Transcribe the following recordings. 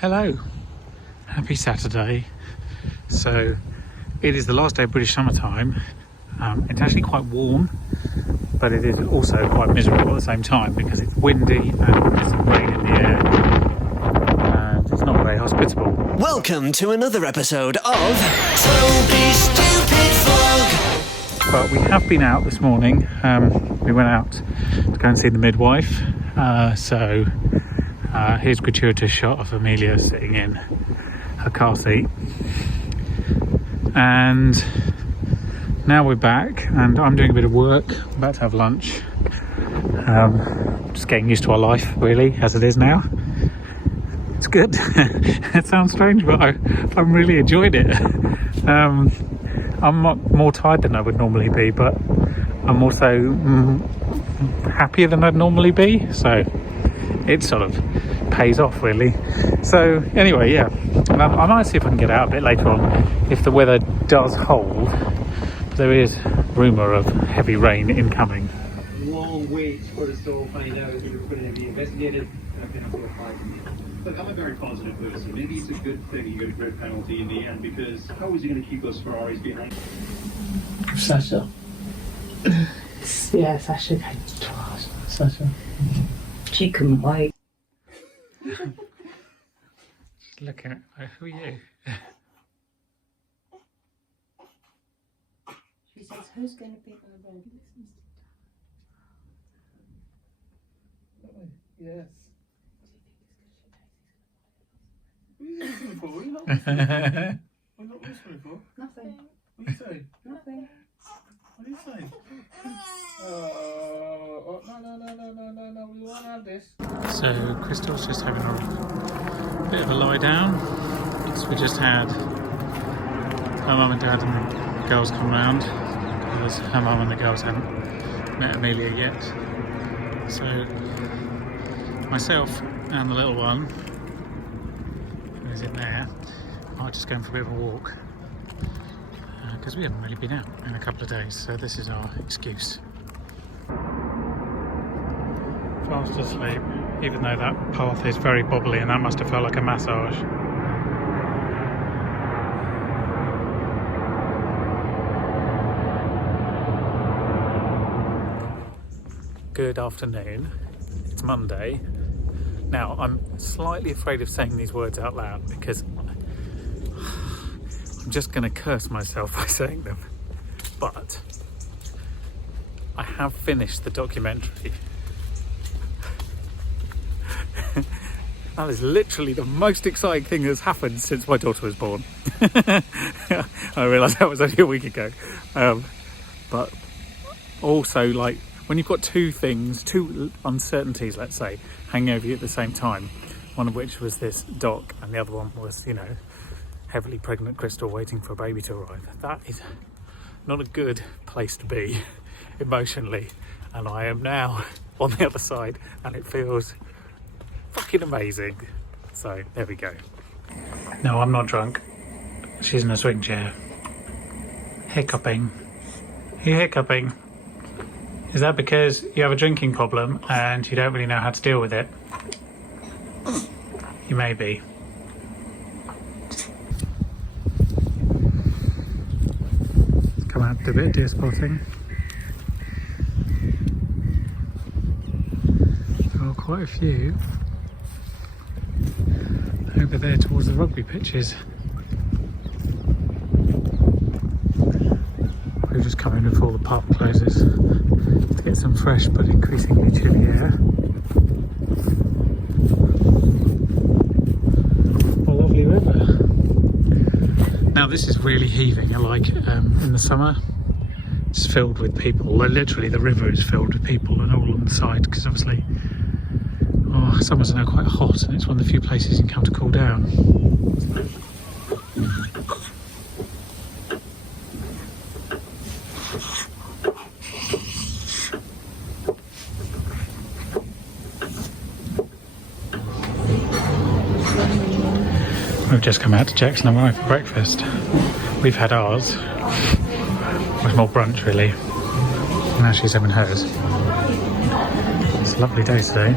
Hello, happy Saturday. So it is the last day of British summertime. It's actually quite warm, but it is also quite miserable at the same time because it's windy and there's some rain in the air and it's not very hospitable. Welcome to another episode of Toby's Stupid Vlog. But we have been out this morning. We went out to go and see the midwife. Here's a gratuitous shot of Amelia sitting in her car seat. And now we're back and I'm doing a bit of work. I'm about to have lunch. Just getting used to our life, really, as it is now. It's good. It sounds strange, but I'm really enjoying it. I'm more tired than I would normally be, but I'm also happier than I'd normally be. So it sort of pays off, really. So anyway, yeah, I might see if I can get out a bit later on if the weather does hold. There is rumour of heavy rain incoming. Long wait for the store to find out if it was going to be investigated. Look, I'm a very positive person. Maybe it's a good thing you got a grid penalty in the end, because how is he going to keep those Ferraris behind? Sasha. Yeah, Sasha came to us. Sasha. She couldn't wait. Look at who are you? She says, who's going to be on the road? Yes. What are you listening for? What are you not listening for? What are you not listening for? Nothing. What are you saying? Nothing. What are you saying? No, we won't have this. So Crystal's just having a bit of a lie down because we just had her mum and dad and the girls come round because her mum and the girls hadn't met Amelia yet. So myself and the little one, who is in there, are just going for a bit of a walk because we haven't really been out in a couple of days, so this is our excuse. Fast asleep, even though that path is very bobbly and that must have felt like a massage. Good afternoon, it's Monday. Now I'm slightly afraid of saying these words out loud because I'm just going to curse myself by saying them, but I have finished the documentary. That is literally the most exciting thing that's happened since my daughter was born. I realised that was only a week ago. But also, like, when you've got two uncertainties, let's say, hanging over you at the same time, one of which was this doc and the other one was, heavily pregnant Crystal waiting for a baby to arrive. That is not a good place to be emotionally. And I am now on the other side and it feels fucking amazing. So there we go. No, I'm not drunk. She's in a swing chair. Hiccuping. Are you hiccuping? Is that because you have a drinking problem and you don't really know how to deal with it? You may be. Come out to a bit of deer spotting. There are quite a few over there towards the rugby pitches. We've just come in before the park closes to get some fresh but increasingly chilly air. A lovely river. Now this is really heaving, like in the summer it's filled with people. Literally the river is filled with people and all on the side because obviously summers are now quite hot and it's one of the few places you can come to cool down. We've just come out to Jackson and Wife for breakfast. We've had ours. It was more brunch really. Now she's having hers. It's a lovely day today.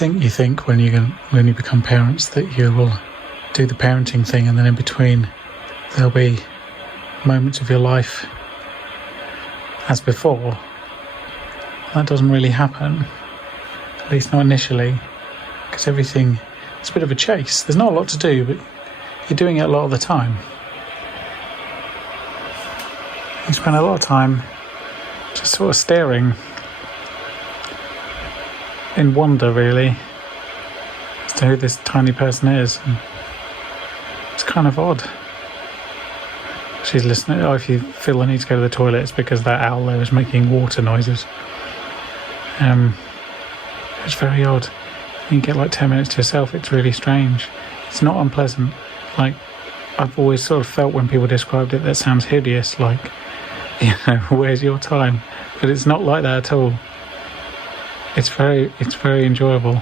You think when you become parents that you will do the parenting thing, and then in between there'll be moments of your life as before. That doesn't really happen, at least not initially, because everything, it's a bit of a chase. There's not a lot to do, but you're doing it a lot of the time. You spend a lot of time just sort of staring in wonder, really, as to who this tiny person is. And it's kind of odd. She's listening. Oh, if you feel the need to go to the toilet, it's because that owl there is making water noises. It's very odd. You get like 10 minutes to yourself. It's really strange. It's not unpleasant. Like, I've always sort of felt when people described it, that sounds hideous, like, you know, where's your time? But it's not like that at all. It's very enjoyable.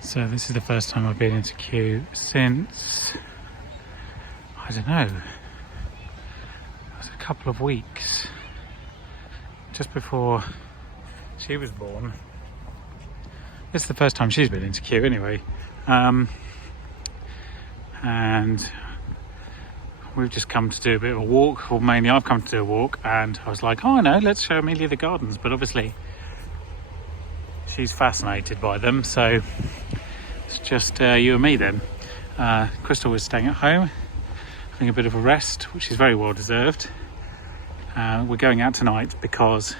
So this is the first time I've been into queue since, I don't know, it was a couple of weeks, just before she was born. This is the first time she's been into queue anyway. And we've just come to do a bit of a walk, or mainly I've come to do a walk, and I was like, oh no, let's show Amelia the gardens, but obviously she's fascinated by them, so it's just you and me then. Crystal was staying at home, having a bit of a rest, which is very well deserved. We're going out tonight because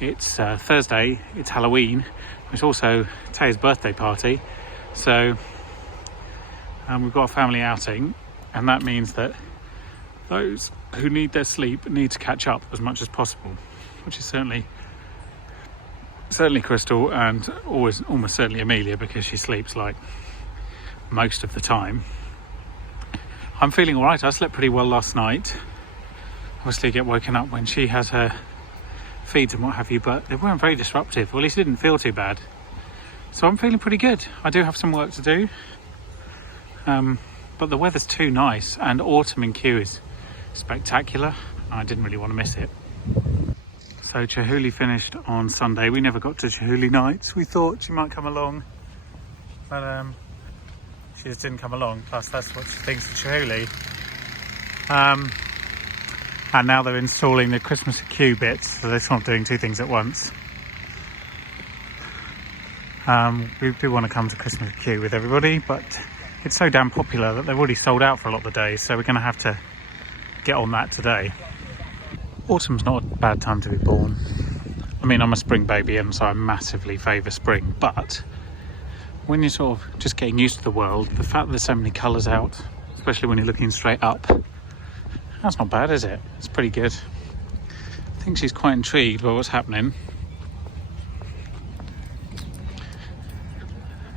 it's Thursday, it's Halloween, it's also TAYAH'S birthday party, so we've got a family outing, and that means that those who need their sleep need to catch up as much as possible, which is certainly Crystal, and almost certainly Amelia, because she sleeps like most of the time. I'm feeling all right. I slept pretty well last night. Obviously I get woken up when she has her feeds and what have you, but they weren't very disruptive, or at least it didn't feel too bad. So I'm feeling pretty good. I do have some work to do, but the weather's too nice, and autumn in Kew is spectacular. I didn't really want to miss it. So Chihuly finished on Sunday. We never got to Chihuly nights. We thought she might come along, but she just didn't come along. Plus that's what she thinks of Chihuly. And now they're installing the Christmas at Kew bits, so they're not doing two things at once. We do want to come to Christmas at Kew with everybody, but it's so damn popular that they've already sold out for a lot of the days, so we're going to have to get on that today. Autumn's not a bad time to be born. I mean, I'm a spring baby, and so I massively favour spring, but when you're sort of just getting used to the world, the fact that there's so many colours out, especially when you're looking straight up, that's not bad, is it? It's pretty good. I think she's quite intrigued by what's happening.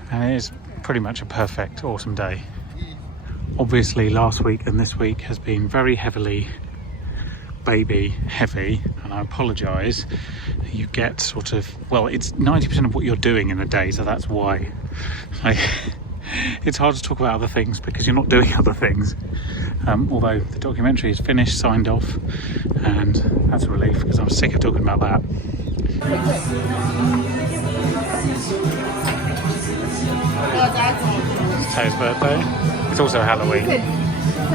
And it is pretty much a perfect autumn day. Obviously last week and this week has been very heavily baby heavy, and I apologise. You get sort of, well, it's 90% of what you're doing in a day, so that's why it's hard to talk about other things because you're not doing other things. Although the documentary is finished, signed off, and that's a relief because I'm sick of talking about that. It's TAYAH'S birthday. It's also Halloween.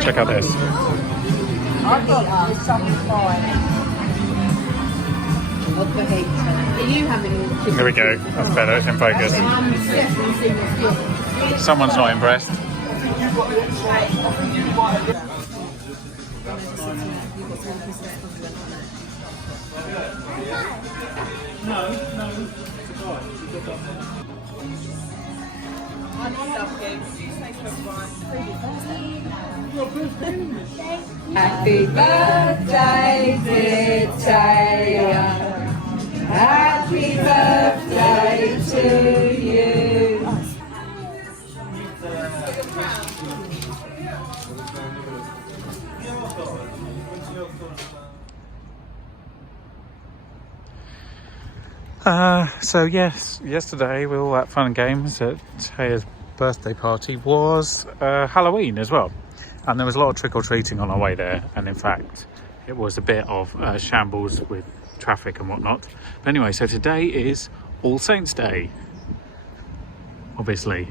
Check out this. I've got some fire. What the heck? Are you having? There we go. That's better. It's in focus. Someone's not impressed. Happy birthday, dear Taya. Happy birthday to you. So yes, yesterday with all that fun and games at TAYAH'S birthday party was Halloween as well, and there was a lot of trick-or-treating on our way there, and in fact it was a bit of shambles with traffic and whatnot. But anyway, so today is All Saints Day, obviously.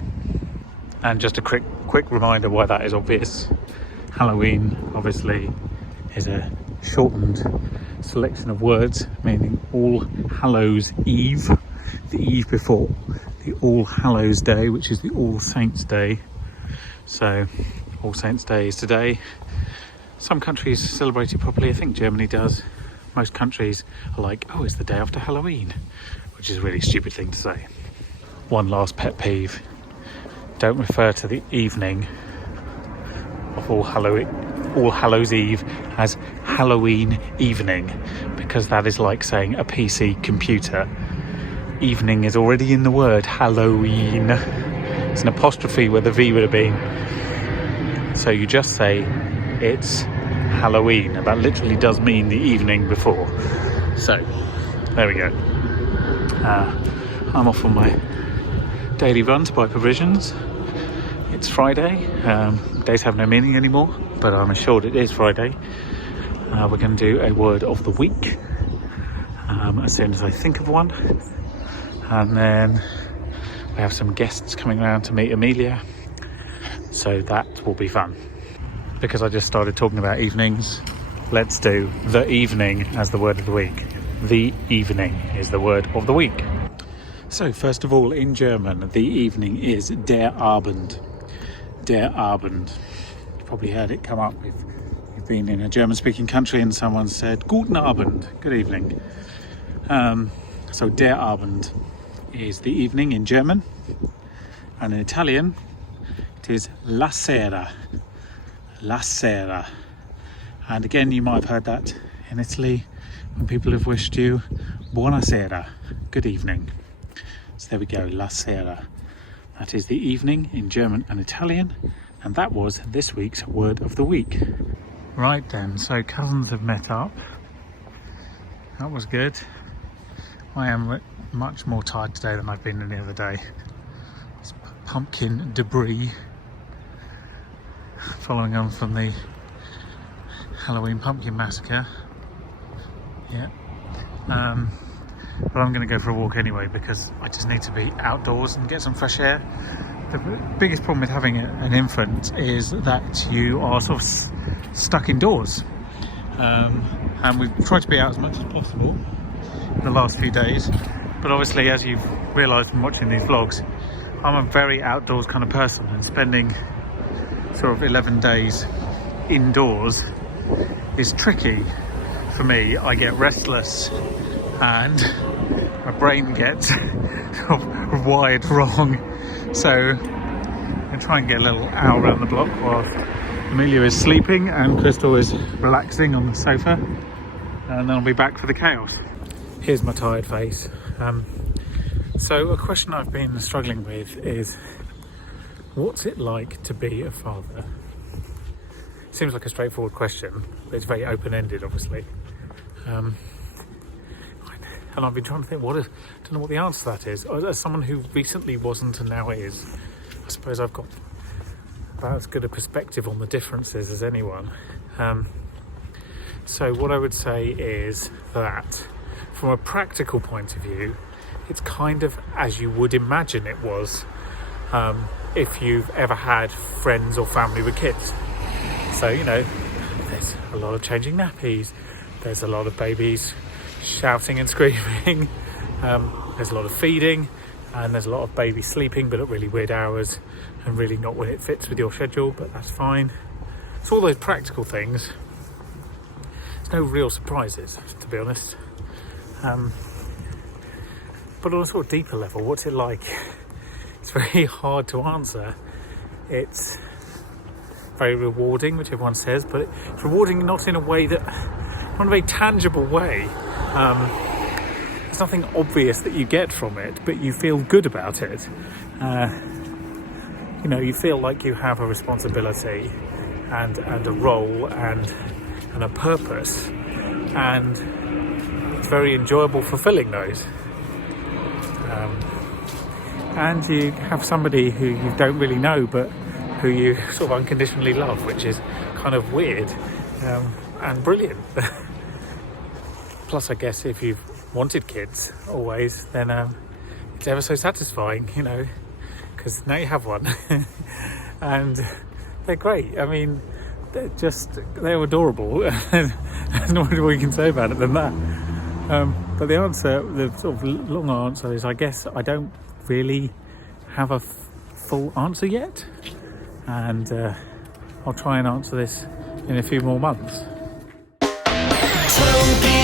And just a quick reminder why that is obvious. Halloween, obviously, is a shortened selection of words meaning All Hallows Eve, the eve before the All Hallows Day, which is the All Saints Day. So All Saints Day is today. Some countries celebrate it properly. I think Germany does. Most countries are like, oh, it's the day after Halloween, which is a really stupid thing to say. One last pet peeve: don't refer to the evening of All Hallows Eve as Halloween evening, because that is like saying a PC computer. Evening is already in the word Halloween. It's an apostrophe where the V would have been. So you just say it's Halloween, and that literally does mean the evening before. So there we go. I'm off on my daily run to buy provisions. It's Friday. Days have no meaning anymore, but I'm assured it is Friday. We're going to do a word of the week as soon as I think of one, and then we have some guests coming around to meet Amelia, so that will be fun. Because I just started talking about evenings, let's do the evening as the word of the week. The evening is the word of the week. So first of all, in German, the evening is der Abend. Der Abend. You've probably heard it come up if you've been in a German-speaking country and someone said Guten Abend, good evening. So der Abend is the evening in German, and in Italian it is la sera. La sera. And again, you might have heard that in Italy when people have wished you buonasera, good evening. So there we go, la sera. That is the evening in German and Italian, and that was this week's word of the week. Right then, so cousins have met up. That was good. I am much more tired today than I've been any other day. It's pumpkin debris following on from the Halloween pumpkin massacre. Yeah. But I'm going to go for a walk anyway because I just need to be outdoors and get some fresh air. The biggest problem with having an infant is that you are sort of stuck indoors. And we've tried to be out as much as possible the last few days. But obviously, as you've realised from watching these vlogs, I'm a very outdoors kind of person, and spending sort of 11 days indoors is tricky for me. I get restless and my brain gets sort of wired wrong. So I'm going to try and get a little hour around the block whilst Amelia is sleeping and Crystal is relaxing on the sofa, and then I'll be back for the chaos. Here's my tired face. So a question I've been struggling with is, what's it like to be a father? Seems like a straightforward question, but it's very open-ended, obviously. And I've been trying to think, don't know what the answer to that is. As someone who recently wasn't and now is, I suppose I've got about as good a perspective on the differences as anyone. So what I would say is that from a practical point of view, it's kind of as you would imagine it was if you've ever had friends or family with kids. So, you know, there's a lot of changing nappies, there's a lot of babies shouting and screaming, there's a lot of feeding, and there's a lot of babies sleeping but at really weird hours and really not when it fits with your schedule, but that's fine. It's all those practical things. There's no real surprises, to be honest. But on a sort of deeper level, what's it like? It's very hard to answer. It's very rewarding, which everyone says, but it's rewarding not in a way that, not in a very tangible way. There's nothing obvious that you get from it, but you feel good about it. You know, you feel like you have a responsibility and a role and a purpose, and it's very enjoyable fulfilling those. And you have somebody who you don't really know but who you sort of unconditionally love, which is kind of weird. and brilliant. Plus, I guess if you've wanted kids always, then it's ever so satisfying, you know, because now you have one. And they're great. I mean, they're adorable. There's not much more you can say about it than that. But the sort of long answer is, I guess I don't really have a full answer yet. And I'll try and answer this in a few more months. Toby